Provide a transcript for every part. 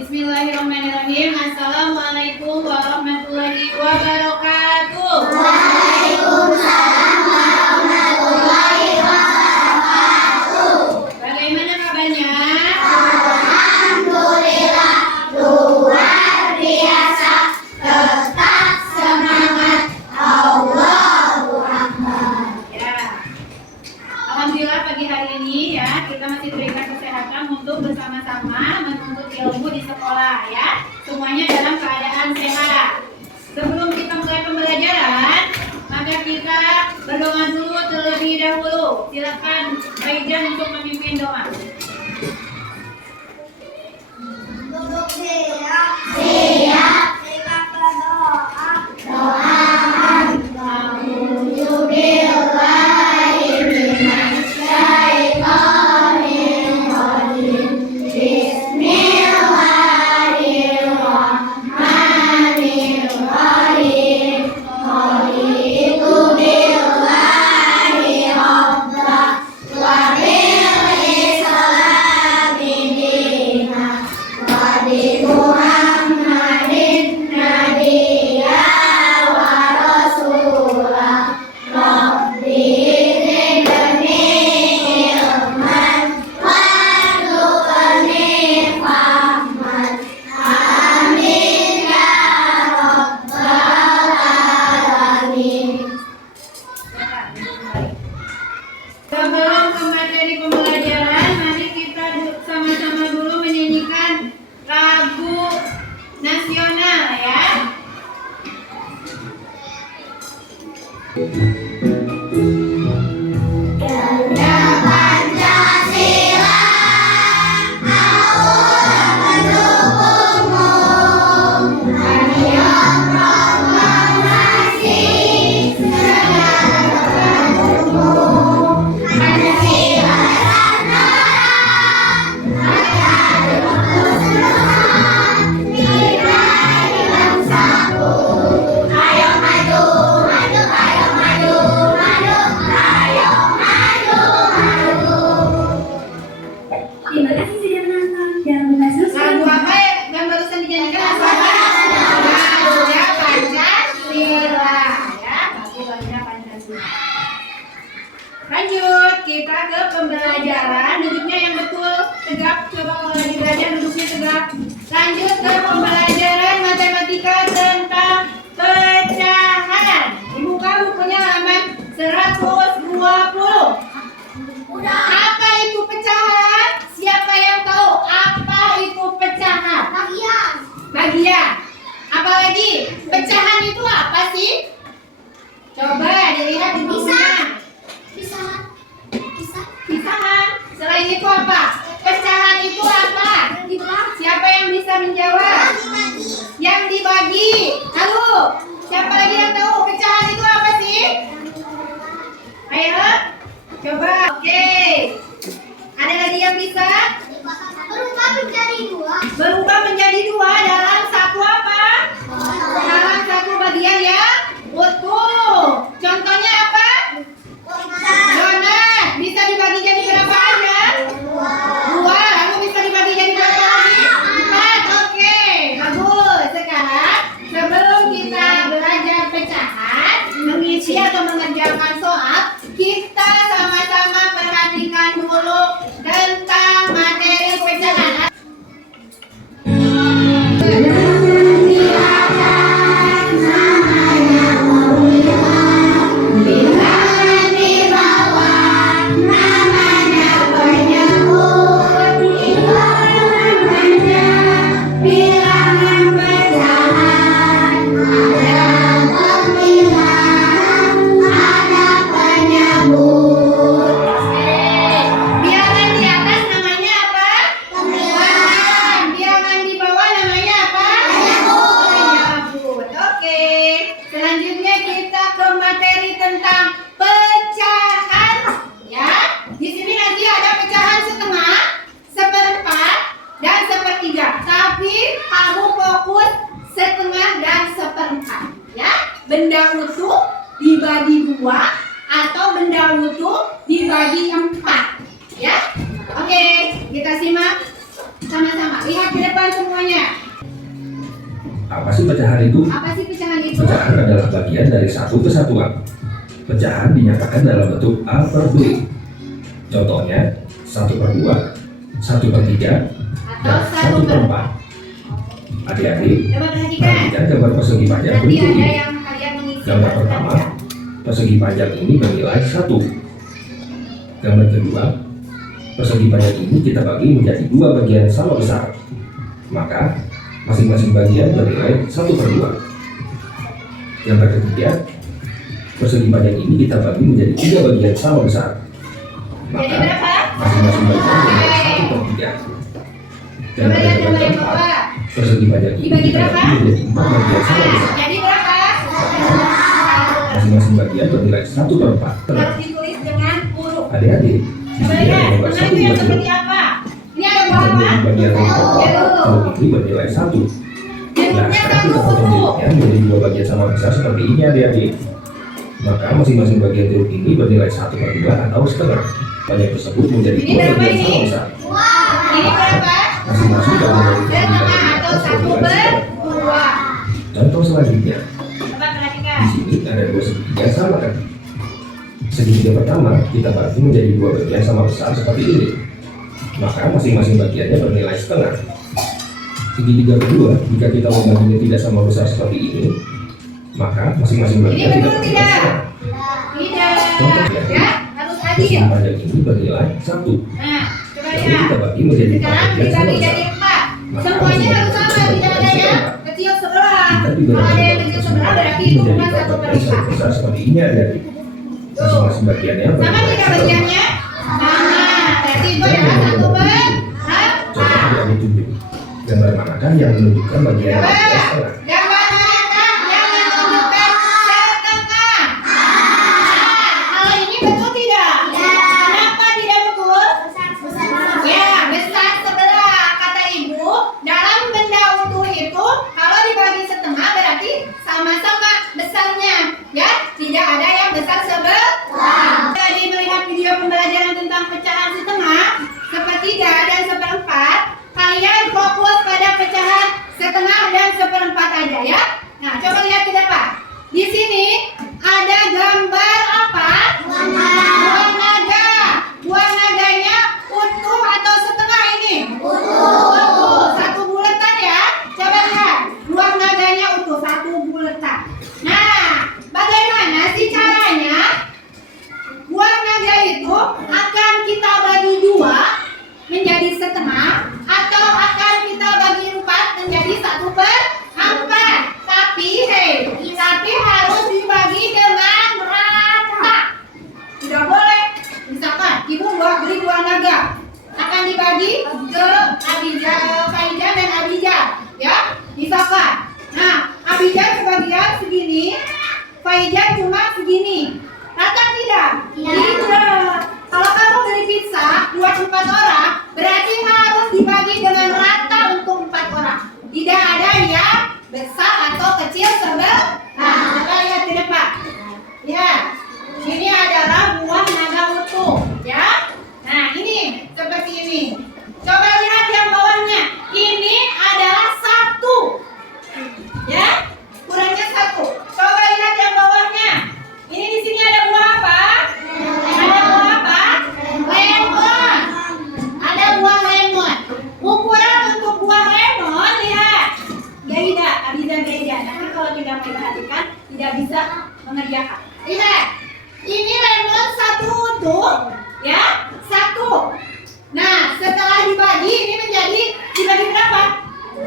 Bismillahirrahmanirrahim. Assalamualaikum warahmatullahi wabarakatuh. Waalaikumsalam warahmatullahi wabarakatuh. Bagaimana kabarnya? Alhamdulillah, luar biasa. Tetap semangat. Allahu Akbar. Ya. Alhamdulillah pagi hari ini ya kita masih diberikan kesehatan untuk bersama-sama menuntut ilmu di sekolah ya. Semuanya dalam keadaan sehat. Sebelum kita mulai pembelajaran, maka kita berdoa dulu terlebih dahulu. Silakan Baijan untuk memimpin doa. Duduk siap. Siap. Kita berdoa. Doa. Sebelum ke materi pembelajaran, mari kita sama-sama dulu menyanyikan lagu nasional ya. Garuda Pancasila, Aulah mendukungmu. Ayo proklamasi segala produkmu. Pancasila Nusantara, kita di bangsaku. Ayo maju, maju, ayo maju, maju, ayo maju, maju. Terima kasih sudah menonton. Jangan lupa Lagu subscribe. apa yang barusan dinyanyikan? Garuda Pancasila ya. Garuda Pancasila. Lanjut, kita ke pembelajaran. Duduknya yang betul, tegap. Coba kalau lagi belajar duduknya tegap. Lanjut ke pembelajaran matematika tentang pecahan. Dibuka bukunya halaman 120. Apa itu pecahan? Siapa yang tahu apa itu pecahan? Bagian. Bagian. Apalagi pecahan itu apa sih? Coba dilihat di bukunya. Pisahan. Selain itu apa? Pecahan itu apa? Siapa yang bisa menjawab? Yang dibagi. Lalu siapa lagi yang tahu pecahan itu apa sih? Ayo, coba. Oke. Ada lagi yang bisa? Berubah menjadi dua dalam satu apa? Dalam satu bagian ya. Betul. Contohnya apa? Donat. Bisa dibagi jadi berapa aja? Dua. Lalu bisa dibagi jadi berapa lagi? Empat. Oke. Bagus. Sekarang sebelum kita belajar pecahan, mengisi atau mengerjakan soal, kita sama-sama perhatikan dulu tentang materi pecahan. Bilangan di atas namanya apa? Bilangan. Bilangan di bawah namanya apa? Penyebut. Oke. Selanjutnya kita ke materi tentang pecahan. Ya. Di sini nanti ada pecahan setengah, seperempat, dan sepertiga. Tapi kamu fokus setengah dan seperempat. Ya. Benda utuh dibagi dua atau benda utuh dibagi empat. Ya. Oke, kita simak. Sama-sama. Lihat ke depan semuanya. Apa sih pecahan itu? Apa sih pecahan itu? Pecahan adalah bagian dari satu kesatuan. Pecahan dinyatakan dalam bentuk A per B. Contohnya 1/2, 1/3, Atau dan 1/4. Adik-adik, Coba perhatikan. perhatikan gambar persegi panjang Nanti berikut ada ini. yang kalian mengisi. Gambar pertama, persegi panjang ini bernilai 1. Gambar kedua, persegi panjang ini kita bagi menjadi 2 bagian sama besar. Maka, masing-masing bagian bernilai 1/2. Gambar ketiga, persegi panjang ini kita bagi menjadi 3 bagian sama besar. Jadi Maka, berapa? masing-masing bagian bernilai 1/3. Coba lihat gambar yang keempat, bawah. persegi panjang ini Dibagi kita berapa? bagi menjadi 4 bagian sama besar. Jadi berapa? Masing-masing bagian bernilai 1/4. Harus ditulis dengan huruf. Adik-adik, Coba ini lihat. nomor Tengah 1 itu yang bagian. seperti apa? Ini ada buah apa? Kemudian bagian yang kedua, Jeruk. jeruk ini bernilai 1. Nah, Jeruknya sekarang satu kita potong huruf. jeruknya menjadi 2 bagian sama besar seperti ini adik-adik. Maka masing-masing bagian jeruk ini bernilai 1/2 atau setengah. Bagian tersebut menjadi Ini 2 berapa bagian ini? sama besar. Ini berapa? Masing-masing bagian dari persegi Setengah panjang atau atas bernilai 1/2. 1/2. Contoh selanjutnya, Coba perhatikan. di sini ada 2 segitiga sama kan? Segitiga pertama kita bagi menjadi 2 bagian sama besar seperti ini. Maka masing-masing bagiannya bernilai setengah. Segitiga kedua, jika kita membaginya tidak sama besar seperti ini, maka masing-masing Ini bagian betul tidak bernilai tidak? setengah. Tidak. Ya, harus adil. Persegi panjang ini bernilai 1. Nah, coba Lalu lihat. kita bagi menjadi 4 Sekarang bagian sama dibagi besar. jadi 4. Semuanya harus sama, tidak ada yang kecil sebelah. Kita juga Kalau ada dapat yang kecil sebelah berarti itu menjadi cuma 4 1/5. bagian sama besar seperti ini adik-adik. Masing-masing bagiannya Sama bernilai tidak 1/4. bagiannya? Sama. Berarti itu adalah 1/4. Coba adik-adik tunjuk. Gambar manakah yang menunjukkan bagian yang Coba. bernilai setengah? Gambar manakah yang menunjukkan setengah? Kalau ini betul tidak? Kenapa tidak betul? Ya, besar sebelah. Kata ibu, dalam benda utuh itu kalau dibagi setengah berarti sama-sama besarnya. Ya, tidak ada yang besar sebelah. Jadi melihat video pembelajaran tentang pecahan setengah, sepertiga dan seperempat, kalian fokus pada pecahan setengah dan seperempat aja ya. Nah, coba lihat ke depan. Di sini ada gambar apa? Buah naga. Buah naganya utuh atau setengah ini? Utuh. Satu bulatan ya. Coba lihat. Buah naganya utuh, satu bulatan. Nah, bagaimana sih caranya? Buah naga itu akan kita bagi 2 menjadi setengah atau akan kita bagi 4 menjadi 1/4. Tapi harus dibagi dengan rata. Tidak boleh. Misalkan ibu beli buah naga, akan dibagi ke Faijah dan Abijah, ya. Misalkan, nah Abijah kebagian segini, Faijah cuma segini. Rata tidak? Tidak. Kalau kamu beli pizza buat 4 orang, berarti harus dibagi dengan rata untuk 4 orang. Tidak ada yang besar atau kecil sebelah. Nah, coba lihat ke depan. Ya, ini adalah buah naga utuh, ya. Nah, ini seperti ini. Coba lihat yang bawahnya. Ini adalah 1. Ya, kurangnya 1. Coba lihat yang bawahnya. Ini di sini ada buah apa? Ada buah apa? Lemon. Ada buah lemon. Ukuran untuk buah lemon, lihat. Gaida, Abiza Gaida. Nanti kalau tidak memperhatikan, tidak bisa mengerjakan. Lihat. Ini lemon 1 utuh, ya. 1. Nah, setelah dibagi, ini dibagi berapa?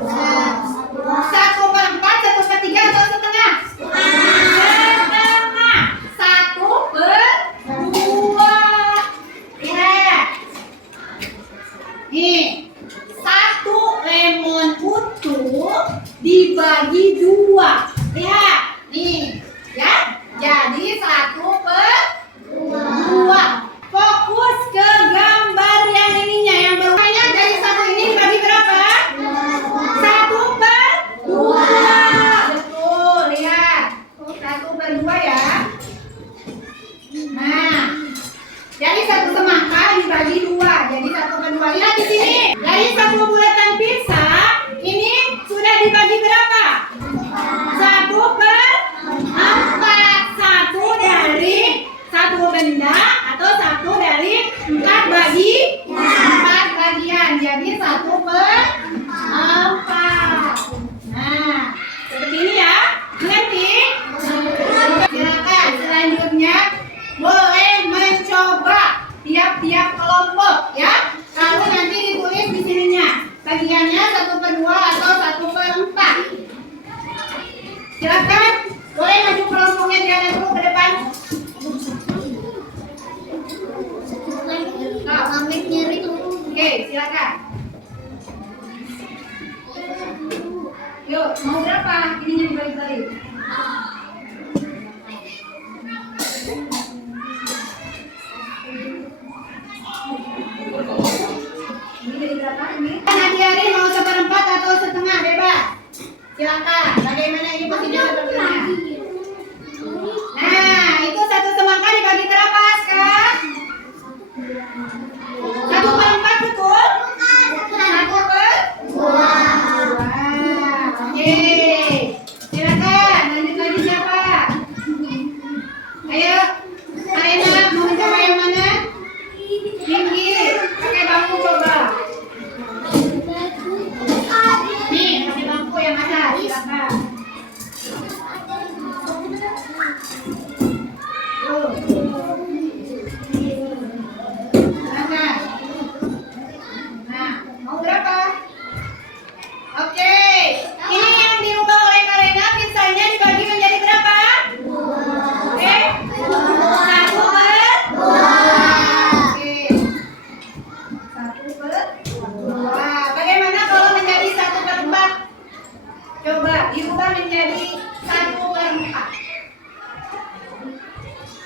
1/4, 1/3 atau setengah? Setengah. 1/2. Lihat. Nih, 1 lemon utuh dibagi 2. Lihat, nih, ya. Jadi 1/2. Fokus ke gambar yang ininya, yang berwarnanya dari 1 ini dibagi berapa? 1/2. Betul, lihat. 1/2 ya. Nah, jadi 1 semangka dibagi 2, jadi 1/2. Lihat di sini. Dari 1 bulat silakan. Yuk, mau berapa? Ininya dibalik-balik. Ini jadi berapa ini? Adik-adik mau seperempat atau setengah bebas? Silakan. Bagaimana ini posisi sepertinya? Nah, itu satu semangka dibagi berapa, Kak? 1/4 betul? 1/2. Oke. Silakan. Lanjut lagi siapa? Ayo. Arena mau mencoba yang mana? Tinggi. Pakai bangku coba. Nih, pakai bangku yang ada. Silakan. Silakan. Nah, mau berapa? Oke. Ini yang dirubah oleh Karena, pizzanya dibagi menjadi berapa? Oke. 1/2. Oke. 1/2. Bagaimana kalau menjadi 1/4? Coba dirubah menjadi 1/4.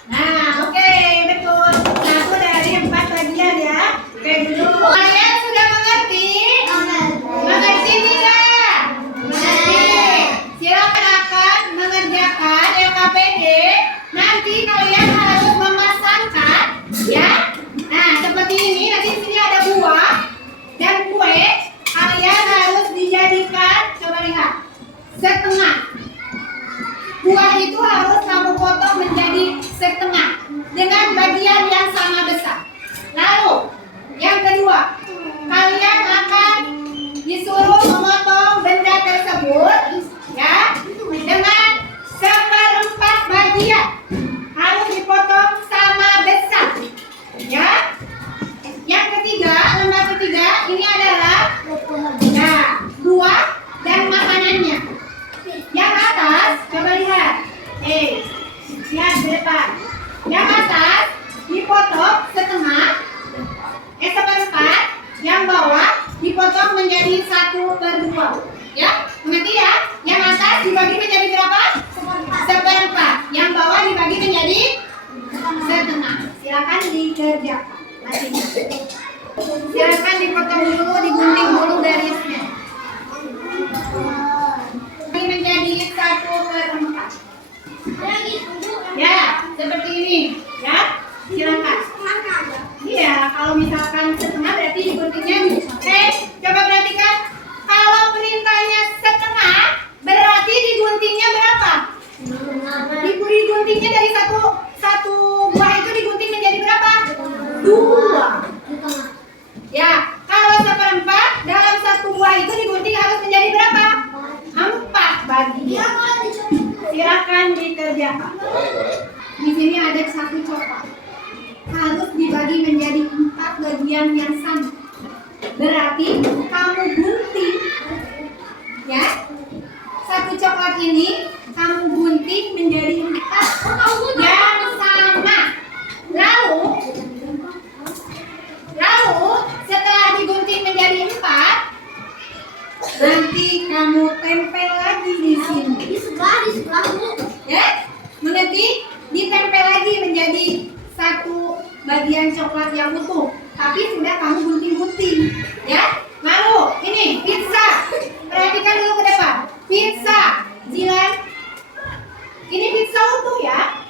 Nah, oke, betul. 1 dari 4 bagian ya. Oke dulu. Kalian sudah mengerti? Mengerti tidak? Mengerti. Silakan akan mengerjakan LKPD. Nanti kalian harus memasangkan, ya. Nah, seperti ini. Nanti di sini ada buah dan kue. Kalian harus dijadikan, coba lihat, setengah. Buah itu harus kamu potong menjadi setengah dengan bagian yang sama besar. Lalu, yang kedua, kalian akan disuruh memotong benda tersebut, ya, dengan 1/4 bagian. Harus dipotong sama besar, ya. Yang ketiga, lembar ketiga, ini adalah buah dan makanannya. Yang atas, coba lihat. Lihat di depan. Yang atas dipotong setengah, 1/4. Yang bawah dipotong menjadi 1/2. Ya, mengerti ya? Yang atas dibagi menjadi berapa? 1/4. Yang bawah dibagi menjadi setengah. Silakan dikerjakan. Silakan dipotong dulu, digunting dulu garisnya. Ini menjadi 1/4. Ya, seperti ini. Ya, silakan. Iya, kalau misalkan setengah berarti diguntingnya. Oke, coba perhatikan. Kalau perintahnya setengah, berarti diguntingnya berapa? Diguntingnya dari satu buah itu digunting menjadi berapa? 2. Ya, kalau 1/4 dalam satu buah itu digunting harus menjadi berapa? 4 bagian. Silakan dikerjakan. Di sini ada 1 coklat. Harus dibagi menjadi 4 bagian yang sama. Berarti kamu gunting, ya, 1 coklat ini kamu gunting menjadi 4 yang sama. Lalu setelah digunting menjadi 4, nanti kamu tempel lagi di sini. Di sebelah Bu. Ya, mengerti? Ditempel lagi menjadi 1 bagian coklat yang utuh. Tapi sudah kamu gunting-gunting, ya. Lalu ini pizza. Perhatikan dulu ke depan. Pizza, Jilan. Ini pizza utuh ya.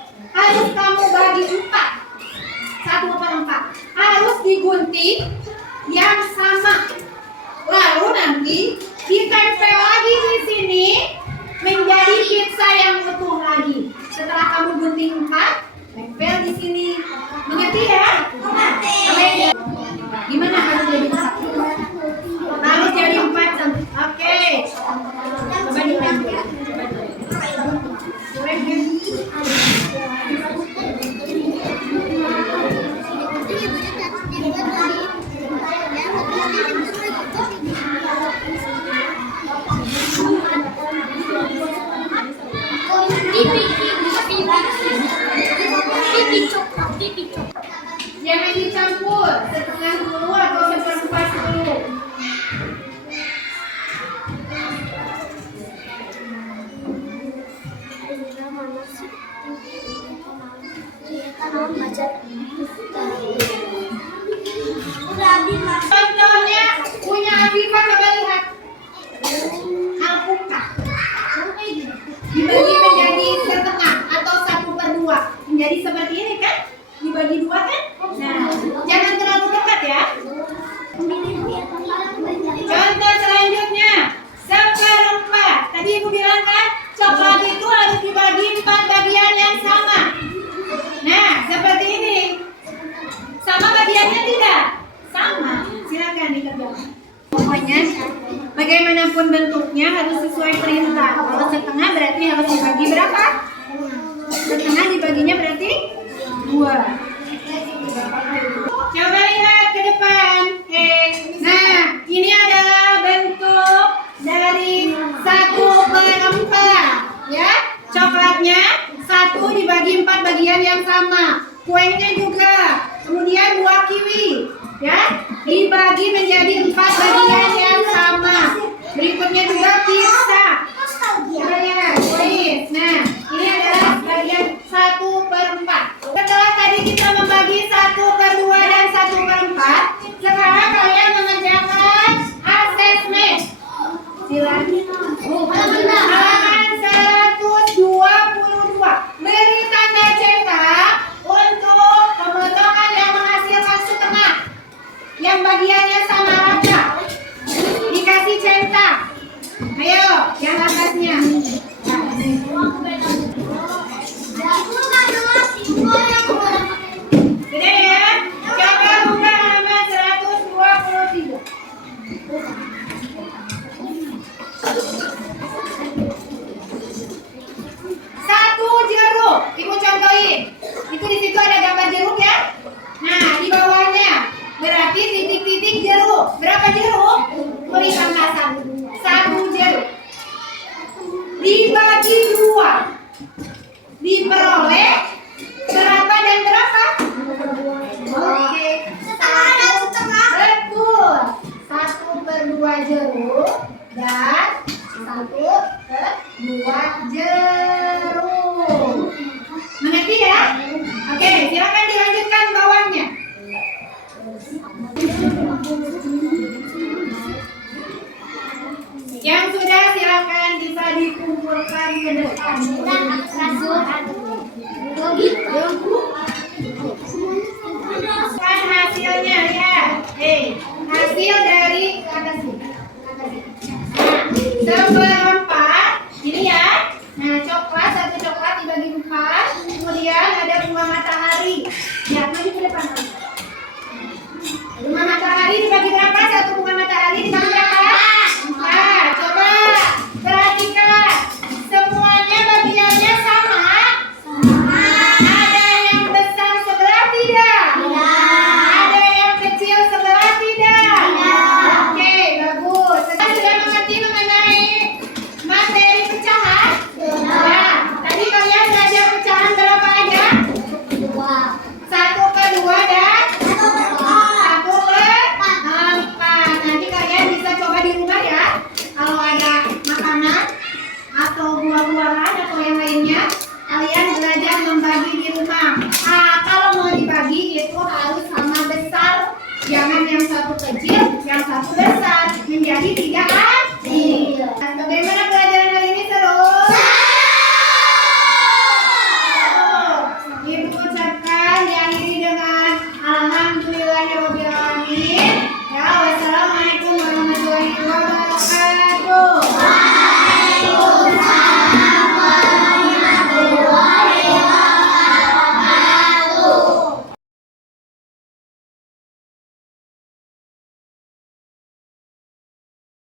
meskipun bentuknya harus sesuai perintah. Kalau setengah berarti harus dibagi berapa? Setengah dibaginya berarti 2. Coba lihat ke depan. Nah, ini adalah bentuk dari 1/4. Ya, coklatnya 1 dibagi 4 bagian yang sama. Kuenya juga. Kemudian buah kiwi, ya, dibagi menjadi 4 bagian yang sama. Berikutnya juga pizza. Coba lihat, polis. Nah, ini adalah bagian 1/4. Setelah tadi kita membagi 1/2 dan 1/4, sekarang kalian mengerjakan asesmen. Silakan. Halaman 122. Beri tanda cetak untuk pemotongan yang menghasilkan setengah. Yang bagiannya sama rata. Dikasih centang. Ayo, yang atasnya. Gede ya? Coba buka halaman 123. Satu jeruk. Ibu contohin. Itu di situ ada gambar jeruk ya. Nah, di bawahnya berarti titik-titik jeruk. Berapa jeruk? Tulisan kasar. 1 jeruk. Dibagi 2. Diperoleh berapa dan berapa? Oke. Betul. 1/2 jeruk dan 1/2 jeruk. Mengerti ya? Oke, silakan dilanjutkan bawahnya. Yang sudah silakan bisa dikumpulkan ke depan. Kan hasilnya ya. Hasil dari atas ini. Seperempat ini ya. Nah, coklat, 1 coklat dibagi 4. Kemudian ada bunga matahari. Ya, maju ke depan. Bunga matahari dibagi berapa? 1 bunga matahari dibagi berapa? 4. Coba perhatikan. Semuanya bagiannya sama? Ada yang besar sebelah tidak? Ada yang kecil sebelah tidak? Oke, bagus. Sekarang sudah mengerti mengenai materi pecahan? Ya, tadi kalian belajar pecahan berapa aja? 1/2 dan 1/4. Nanti kalian bisa coba di rumah ya. Kalau ada makanan atau buah-buahan atau yang lainnya, kalian belajar membagi di rumah. Nah, kalau mau dibagi itu harus sama besar. Jangan yang satu kecil, yang satu besar. Menjadi 3